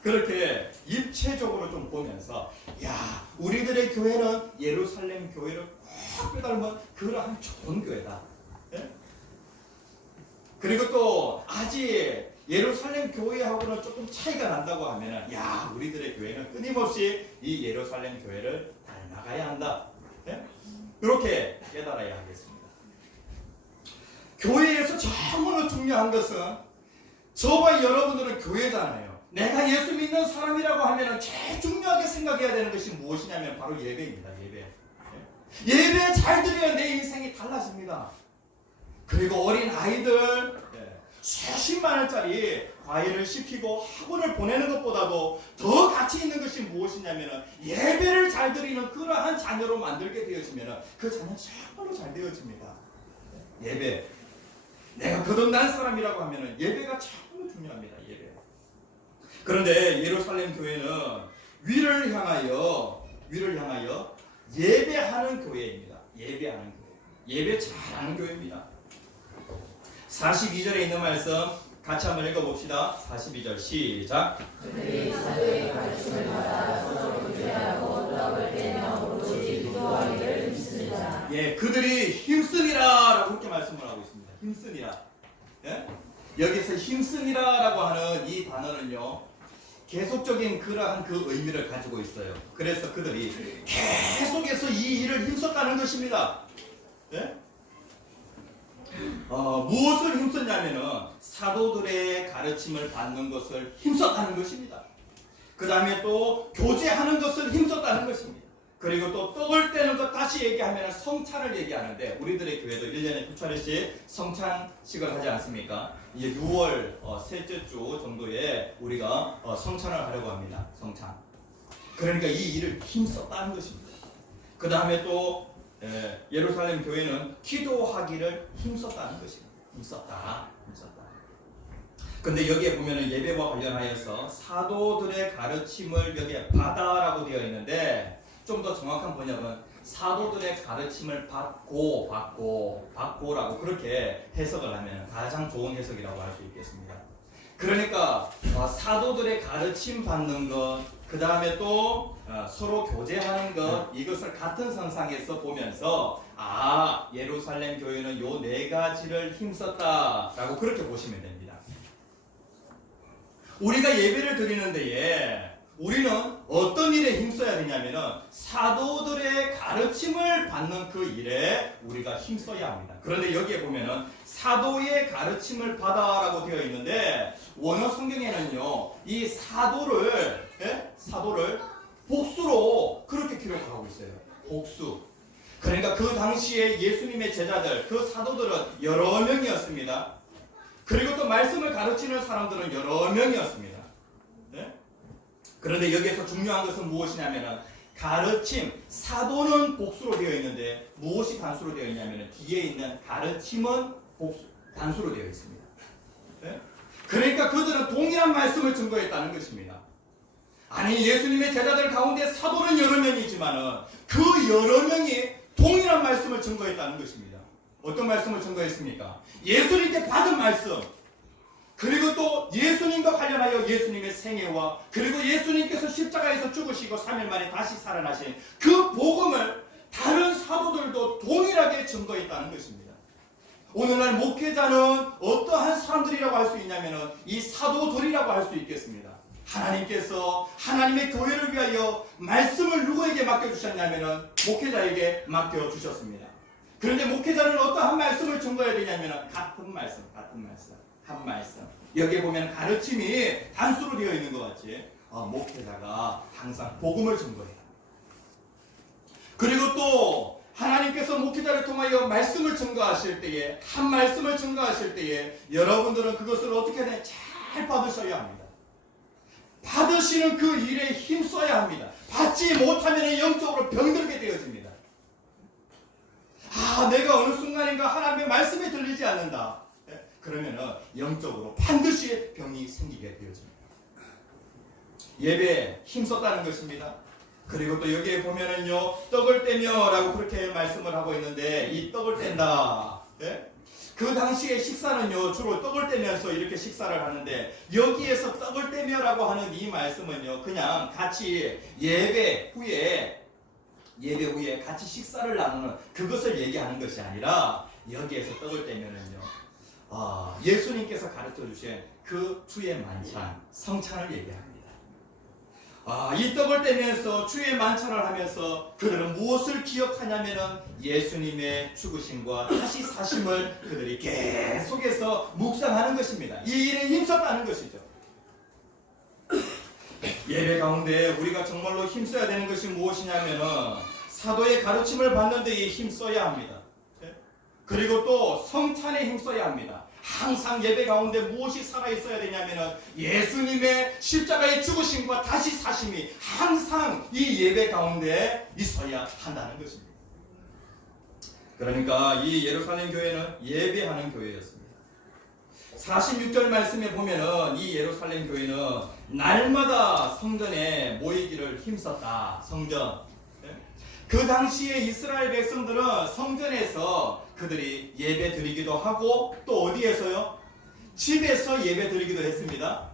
그렇게 입체적으로 좀 보면서 우리들의 교회는 예루살렘 교회를 꼭 빼닮은 그러한 좋은 교회다. 네? 그리고 또 아직 예루살렘 교회하고는 조금 차이가 난다고 하면은 우리들의 교회는 끊임없이 이 예루살렘 교회를 닮아가야 한다. 네? 이렇게 깨달아야 하겠습니다. 교회에서 정말로 중요한 것은 저와 여러분들은 교회잖아요. 내가 예수 믿는 사람이라고 하면 제일 중요하게 생각해야 되는 것이 무엇이냐면 바로 예배입니다. 예배 잘 드려야 내 인생이 달라집니다. 그리고 어린 아이들 수십만 원짜리 과외를 시키고 학원을 보내는 것보다도 더 가치 있는 것이 무엇이냐면 예배를 잘 드리는 그러한 자녀로 만들게 되어지면 그 자녀는 정말로 잘 되어집니다. 예배. 내가 거듭난 사람이라고 하면 예배가 정말로 중요합니다. 예배. 그런데 예루살렘 교회는 위를 향하여 예배하는 교회입니다. 예배하는 교회. 예배 잘하는 교회입니다. 42절에 있는 말씀 같이 한번 읽어봅시다. 42절 시작. 그들이 사도의 가르침을 받아 서로 교제하고 떡을 떼며 오로지 기도하기를 힘쓰니라. 그들이 힘쓰니라라고 그렇게 말씀을 하고 있습니다. 힘쓰니라. 여기서 힘쓰니라라고 하는 이 단어는요, 계속적인 그러한 그 의미를 가지고 있어요. 그래서 그들이 계속해서 이 일을 힘썼다는 것입니다. 무엇을 힘썼냐면은 사도들의 가르침을 받는 것을 힘썼다는 것입니다. 그 다음에 또 교제하는 것을 힘썼다는 것입니다. 그리고 또 떡을 떼는 것 다시 얘기하면 성찬을 얘기하는데, 우리들의 교회도 1년에 2차례씩 성찬식을 하지 않습니까? 이제 6월 셋째 주 정도에 우리가 성찬을 하려고 합니다. 성찬. 그러니까 이 일을 힘썼다는 것입니다. 그 다음에 또 예루살렘 교회는 기도하기를 힘썼다는 것입니다. 힘썼다. 근데 여기에 보면은 예배와 관련하여서 사도들의 가르침을 여기에 받아라고 되어 있는데, 좀 더 정확한 번역은 사도들의 가르침을 받고라고 그렇게 해석을 하면 가장 좋은 해석이라고 할 수 있겠습니다. 그러니까 사도들의 가르침 받는 것, 그 다음에 또 서로 교제하는 것, 이것을 같은 선상에서 보면서 예루살렘 교회는 요 4가지를 힘썼다라고 그렇게 보시면 됩니다. 우리가 예배를 드리는 데에 우리는 어떤 일에 힘써야 되냐면은 사도들의 가르침을 받는 그 일에 우리가 힘써야 합니다. 그런데 여기에 보면은 사도의 가르침을 받아라고 되어 있는데, 원어 성경에는요 이 사도를 복수로 그렇게 기록하고 있어요. 복수. 그러니까 그 당시에 예수님의 제자들, 그 사도들은 여러 명이었습니다. 그리고 또 말씀을 가르치는 사람들은 여러 명이었습니다. 그런데 여기에서 중요한 것은 무엇이냐면 가르침, 사도는 복수로 되어 있는데 무엇이 단수로 되어 있냐면 뒤에 있는 가르침은 단수로 되어 있습니다. 네? 그러니까 그들은 동일한 말씀을 증거했다는 것입니다. 아니 예수님의 제자들 가운데 사도는 여러 명이지만은 그 여러 명이 동일한 말씀을 증거했다는 것입니다. 어떤 말씀을 증거했습니까? 예수님께 받은 말씀, 그리고 또 예수님과 관련하여 예수님의 생애와 그리고 예수님께서 십자가에서 죽으시고 3일 만에 다시 살아나신 그 복음을 다른 사도들도 동일하게 증거했다는 것입니다. 오늘날 목회자는 어떠한 사람들이라고 할 수 있냐면 이 사도들이라고 할 수 있겠습니다. 하나님께서 하나님의 교회를 위하여 말씀을 누구에게 맡겨주셨냐면 목회자에게 맡겨주셨습니다. 그런데 목회자는 어떠한 말씀을 증거해야 되냐면 같은 말씀. 한 말씀. 여기에 보면 가르침이 단수로 되어 있는 것 같지. 목회자가 항상 복음을 증거해요. 그리고 또 하나님께서 목회자를 통하여 말씀을 증거하실 때에 한 말씀을 증거하실 때에 여러분들은 그것을 어떻게 해야 잘 받으셔야 합니다. 받으시는 그 일에 힘써야 합니다. 받지 못하면 영적으로 병들게 되어집니다. 내가 어느 순간인가 하나님의 말씀이 들리지 않는다. 그러면 영적으로 반드시 병이 생기게 되어집니다. 예배에 힘썼다는 것입니다. 그리고 또 여기에 보면은요, 떡을 떼며라고 그렇게 말씀을 하고 있는데 이 떡을 뗀다. 그 당시에 식사는요 주로 떡을 떼면서 이렇게 식사를 하는데 여기에서 떡을 떼며라고 하는 이 말씀은요 그냥 같이 예배 후에 같이 식사를 나누는 그것을 얘기하는 것이 아니라 여기에서 떡을 떼면은요 예수님께서 가르쳐 주신 그 주의 만찬 성찬을 얘기합니다. 이 떡을 떼면서 주의 만찬을 하면서 그들은 무엇을 기억하냐면은 예수님의 죽으심과 다시 사심을 그들이 계속해서 묵상하는 것입니다. 이 일에 힘썼다는 것이죠. 예배 가운데 우리가 정말로 힘써야 되는 것이 무엇이냐면은 사도의 가르침을 받는 데에 힘써야 합니다. 그리고 또 성찬에 힘써야 합니다. 항상 예배 가운데 무엇이 살아있어야 되냐면 예수님의 십자가의 죽으심과 다시 사심이 항상 이 예배 가운데 있어야 한다는 것입니다. 그러니까 이 예루살렘 교회는 예배하는 교회였습니다. 46절 말씀에 보면은 이 예루살렘 교회는 날마다 성전에 모이기를 힘썼다. 성전. 그 당시에 이스라엘 백성들은 성전에서 그들이 예배 드리기도 하고 또 어디에서요? 집에서 예배 드리기도 했습니다.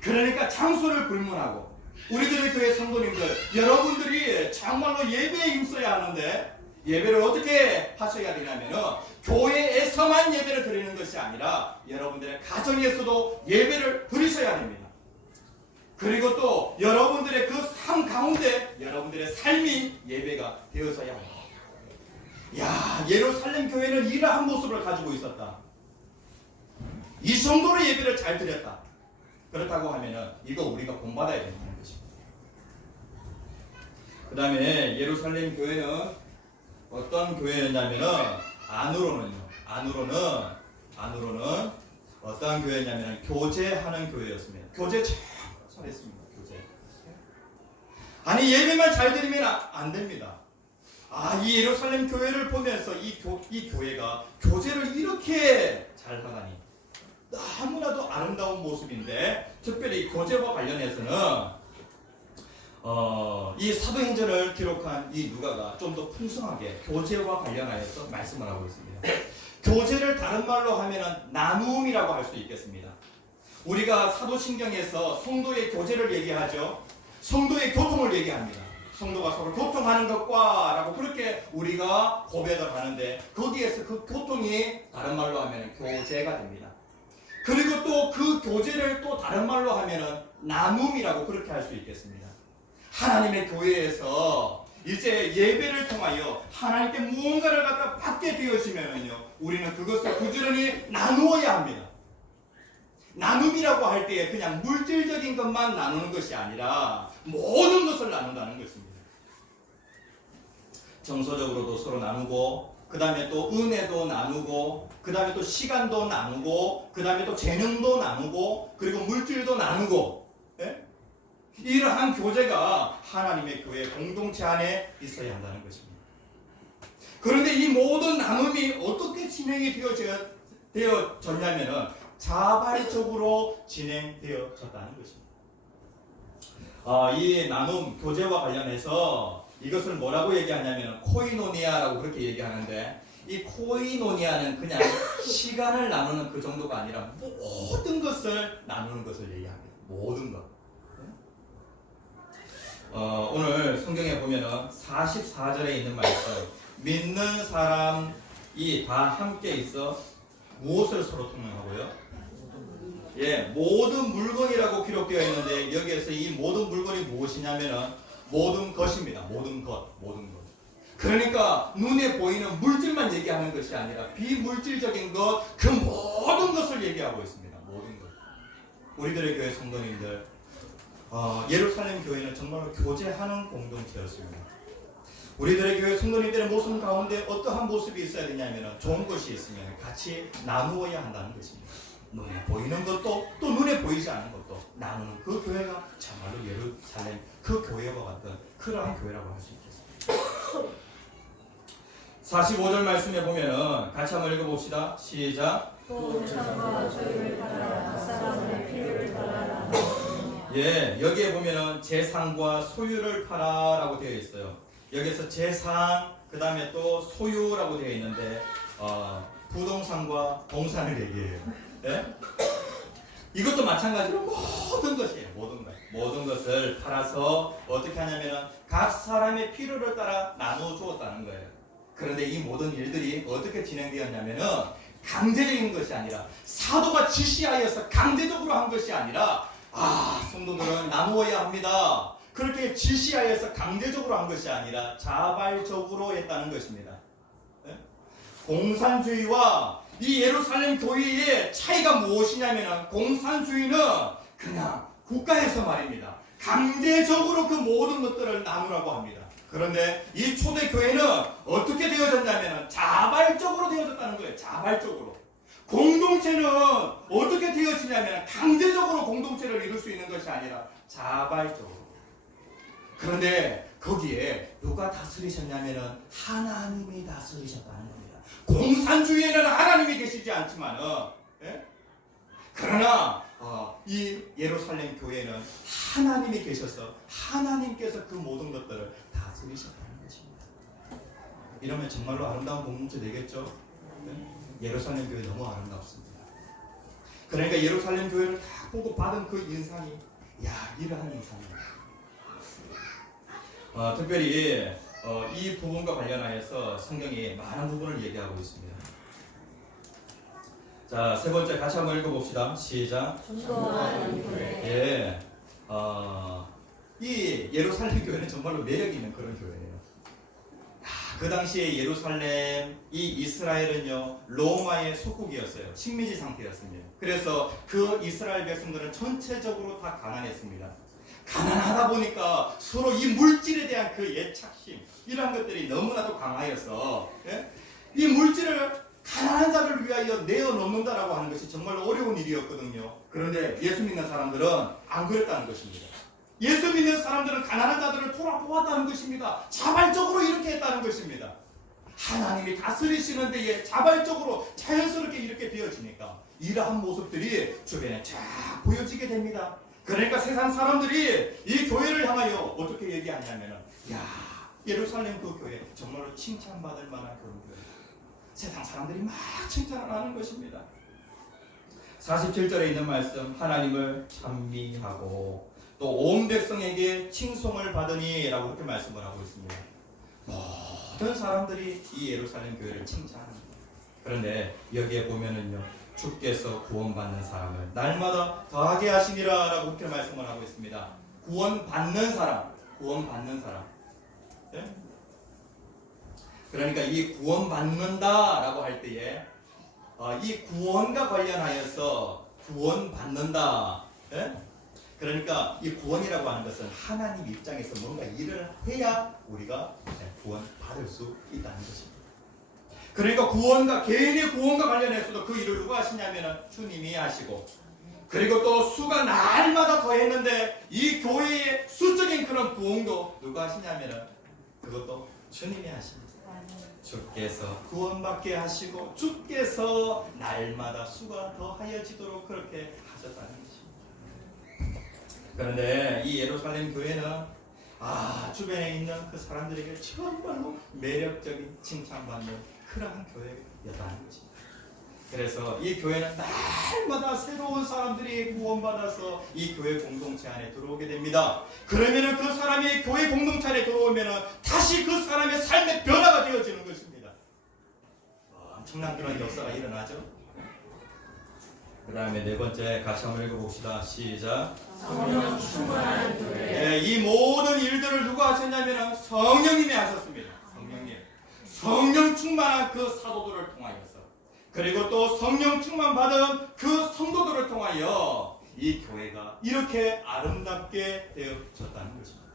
그러니까 장소를 불문하고 우리들의 교회 성도님들 여러분들이 정말로 예배에 힘써야 하는데 예배를 어떻게 하셔야 되냐면 교회에서만 예배를 드리는 것이 아니라 여러분들의 가정에서도 예배를 드리셔야 됩니다. 그리고 또 여러분들의 그 삶 가운데 여러분들의 삶이 예배가 되어서야 합니다. 예루살렘 교회는 이러한 모습을 가지고 있었다. 이 정도로 예배를 잘 드렸다. 그렇다고 하면은 이거 우리가 본받아야 된다는 것입니다. 그 다음에 예루살렘 교회는 어떤 교회였냐면은 안으로는 어떤 교회냐면 교제하는 교회였습니다. 교제 참 잘했습니다. 교제. 아니 예배만 잘 드리면 안 됩니다. 이 예루살렘 교회를 보면서 이 교회가 교제를 이렇게 잘 하다니 너무나도 아름다운 모습인데 특별히 교제와 관련해서는 이 사도행전을 기록한 이 누가가 좀 더 풍성하게 교제와 관련하여서 말씀을 하고 있습니다. 교제를 다른 말로 하면은 나눔이라고 할 수 있겠습니다. 우리가 사도신경에서 성도의 교제를 얘기하죠. 성도의 교통을 얘기합니다. 성도가 서로 교통하는 것과 라고 그렇게 우리가 고백을 하는데 거기에서 그 교통이 다른 말로 하면 교제가 됩니다. 그리고 또 그 교제를 또 다른 말로 하면 나눔이라고 그렇게 할 수 있겠습니다. 하나님의 교회에서 이제 예배를 통하여 하나님께 무언가를 갖다 받게 되어지면요 우리는 그것을 부지런히 나누어야 합니다. 나눔이라고 할 때에 그냥 물질적인 것만 나누는 것이 아니라 모든 것을 나눈다는 것입니다. 정서적으로도 서로 나누고 그 다음에 또 은혜도 나누고 그 다음에 또 시간도 나누고 그 다음에 또 재능도 나누고 그리고 물질도 나누고 이러한 교제가 하나님의 교회 공동체 안에 있어야 한다는 것입니다. 그런데 이 모든 나눔이 어떻게 진행이 되어졌냐면은 자발적으로 진행되어졌다는 것입니다. 이 나눔 교제와 관련해서 이것을 뭐라고 얘기하냐면 코이노니아라고 그렇게 얘기하는데, 이 코이노니아는 그냥 시간을 나누는 그 정도가 아니라 모든 것을 나누는 것을 얘기합니다. 모든 것. 오늘 성경에 보면은 44절에 있는 말씀, 믿는 사람이 다 함께 있어 무엇을 서로 통용하고요? 예, 모든 물건이라고 기록되어 있는데 여기에서 이 모든 물건이 무엇이냐면은 모든 것입니다. 모든 것. 그러니까 눈에 보이는 물질만 얘기하는 것이 아니라 비물질적인 것, 그 모든 것을 얘기하고 있습니다. 모든 것. 우리들의 교회 성도님들, 예루살렘 교회는 정말로 교제하는 공동체였습니다. 우리들의 교회 성도님들의 모습 가운데 어떠한 모습이 있어야 되냐면 좋은 것이 있으면 같이 나누어야 한다는 것입니다. 눈에 보이는 것도 또 눈에 보이지 않는 것도 나누는 그 교회가 정말로 예루살렘 그 교회와 같은 그러한 교회라고 할 수 있겠습니다. 45절 말씀에 보면은 같이 한번 읽어봅시다. 시작. 또 재산과 소유를 팔아 각 사람의 필요를 따라 예, 여기에 보면은 재산과 소유를 팔아라고 되어 있어요. 여기서 재산, 그 다음에 또 소유라고 되어 있는데 부동산과 동산을 얘기해요. 예? 이것도 마찬가지로 모든 것이에요. 모든 것을 팔아서 어떻게 하냐면 각 사람의 필요를 따라 나누어 주었다는 거예요. 그런데 이 모든 일들이 어떻게 진행되었냐면은 강제적인 것이 아니라, 사도가 지시하여서 강제적으로 한 것이 아니라, 성도들은 나누어야 합니다, 그렇게 지시하여서 강제적으로 한 것이 아니라 자발적으로 했다는 것입니다. 네? 공산주의와 이 예루살렘 교회의 차이가 무엇이냐면, 공산주의는 그냥 국가에서 말입니다, 강제적으로 그 모든 것들을 나누라고 합니다. 그런데 이 초대교회는 어떻게 되어졌냐면 자발적으로 되어졌다는 거예요. 자발적으로. 공동체는 어떻게 되어지냐면 강제적으로 공동체를 이룰 수 있는 것이 아니라 자발적으로. 그런데 거기에 누가 다스리셨냐면 하나님이 다스리셨다는 겁니다. 공산주의에는 하나님이 계시지 않지만은, 예? 그러나 이 예루살렘 교회는 하나님이 계셔서 하나님께서 그 모든 것들을 다스리셨다는 것입니다. 이러면 정말로 아름다운 공동체 되겠죠? 네? 예루살렘 교회 너무 아름답습니다. 그러니까 예루살렘 교회를 딱 보고 받은 그 인상이, 이러한 인상이에요. 특별히 이 부분과 관련하여서 성경이 많은 부분을 얘기하고 있습니다. 자, 세 번째 같이 한번 읽어봅시다. 시작. 전도하는 교회. 예, 이 예루살렘 교회는 정말로 매력 있는 그런 교회예요. 그 당시에 예루살렘, 이 이스라엘은요 로마의 속국이었어요. 식민지 상태였습니다. 그래서 그 이스라엘 백성들은 전체적으로 다 가난했습니다. 가난하다 보니까 서로 이 물질에 대한 그 애착심, 이러한 것들이 너무나도 강하여서, 예? 이 물질을 가난한 자를 위하여 내어놓는다라고 하는 것이 정말로 어려운 일이었거든요. 그런데 예수 믿는 사람들은 안 그랬다는 것입니다. 예수 믿는 사람들은 가난한 자들을 돌아보았다는 것입니다. 자발적으로 이렇게 했다는 것입니다. 하나님이 다스리시는 데에 자발적으로 자연스럽게 이렇게 되어지니까 이러한 모습들이 주변에 쫙 보여지게 됩니다. 그러니까 세상 사람들이 이 교회를 향하여 어떻게 얘기하냐면은, 예루살렘 그 교회 정말로 칭찬받을 만한 그런 교회. 세상 사람들이 막 칭찬을 하는 것입니다. 47절에 있는 말씀, 하나님을 찬미하고 또 온 백성에게 칭송을 받으니 라고 그렇게 말씀을 하고 있습니다. 모든 사람들이 이 예루살렘 교회를 칭찬합니다. 그런데 여기에 보면은요, 주께서 구원받는 사람을 날마다 더하게 하시니라 라고 그렇게 말씀을 하고 있습니다. 구원받는 사람. 예? 그러니까 이 구원받는다라고 할 때에 이 구원과 관련하여서 구원받는다. 예? 그러니까 이 구원이라고 하는 것은 하나님 입장에서 뭔가 일을 해야 우리가 구원받을 수 있다는 것입니다. 그러니까 구원과 개인의 구원과 관련해서도 그 일을 누가 하시냐면 주님이 하시고, 그리고 또 수가 날마다 더했는데 이 교회의 수적인 그런 부흥도 누가 하시냐면은 그것도 주님이 하십니다. 주께서 구원받게 하시고 주께서 날마다 수가 더하여지도록 그렇게 하셨다는 것입니다. 그런데 이 예루살렘 교회는 주변에 있는 그 사람들에게 정말로 매력적인 칭찬받는 그러한 교회였다는 것입니다. 그래서 이 교회는 날마다 새로운 사람들이 구원받아서 이 교회 공동체 안에 들어오게 됩니다. 그러면은 그 사람이 교회 공동체 안에 들어오면은 다시 그 사람의 삶의 변화가 되어지는 것입니다. 엄청난 그런 역사가 일어나죠. 그 다음에 네 번째 같이 한번 읽어봅시다. 시작. 성령 충만한 교회. 이 모든 일들을 누가 하셨냐면 성령님이 하셨습니다. 성령 충만한 그 사도들을 통하여서, 그리고 또 성령 충만 받은 그 성도들을 통하여 이 교회가 이렇게 아름답게 되어졌다는 것입니다.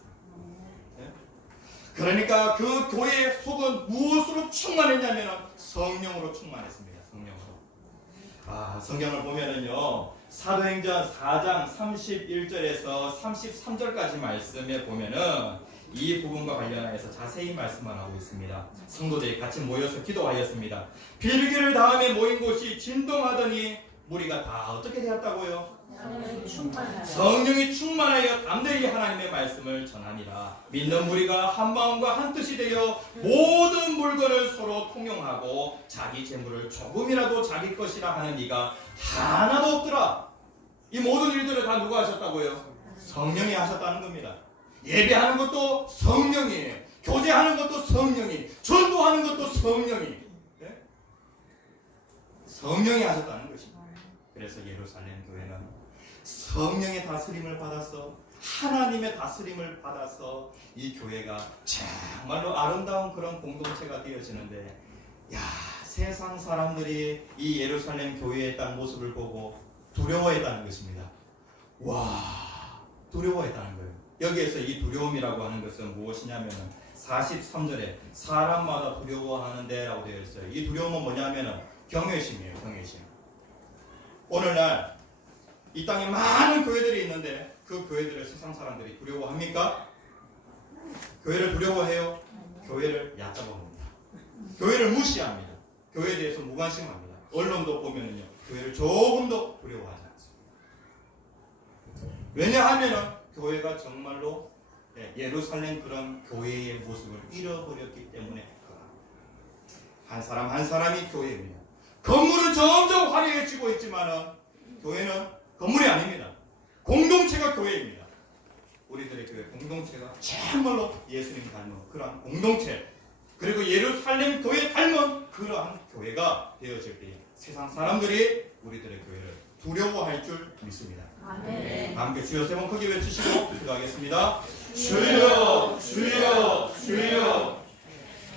그러니까 그 교회의 속은 무엇으로 충만했냐면 성령으로 충만했습니다. 성령으로. 성경을 보면은요, 사도행전 4장 31절에서 33절까지 말씀에 보면은 이 부분과 관련해서 자세히 말씀만 하고 있습니다. 성도들이 같이 모여서 기도하였습니다. 빌기를 다음에 모인 곳이 진동하더니 무리가 다 어떻게 되었다고요? 성령이 충만하여 담대히 하나님의 말씀을 전하니라. 믿는 무리가 한 마음과 한 뜻이 되어 모든 물건을 서로 통용하고 자기 재물을 조금이라도 자기 것이라 하는 이가 하나도 없더라. 이 모든 일들을 다 누가 하셨다고요? 성령이 하셨다는 겁니다. 예배하는 것도 성령이, 교제하는 것도 성령이, 전도하는 것도 성령이, 성령이 하셨다는 것입니다. 그래서 예루살렘 교회는 성령의 다스림을 받아서, 하나님의 다스림을 받아서 이 교회가 정말로 아름다운 그런 공동체가 되어지는데, 세상 사람들이 이 예루살렘 교회의 딱 모습을 보고 두려워했다는 것입니다. 두려워했다는 거예요. 여기에서 이 두려움이라고 하는 것은 무엇이냐면 43절에 사람마다 두려워하는데 라고 되어 있어요. 이 두려움은 뭐냐면 경외심이에요. 경외심. 오늘날 이 땅에 많은 교회들이 있는데 그 교회들을 세상 사람들이 두려워합니까? 교회를 두려워해요? 교회를 얕잡아봅니다. 교회를 무시합니다. 교회에 대해서 무관심합니다. 언론도 보면은요, 교회를 조금도 두려워하지 않습니다. 왜냐하면은 교회가 정말로 예루살렘 그런 교회의 모습을 잃어버렸기 때문에 한 사람 한 사람이 교회입니다. 건물은 점점 화려해지고 있지만은 교회는 건물이 아닙니다. 공동체가 교회입니다. 우리들의 교회 공동체가 정말로 예수님 닮은 그러한 공동체, 그리고 예루살렘 교회 닮은 그러한 교회가 되어질 때 세상 사람들이 우리들의 교회를 두려워할 줄 믿습니다. 아멘. 함께 주여 세 번 크게 외치시고 기도하겠습니다. 주여, 주여, 주여.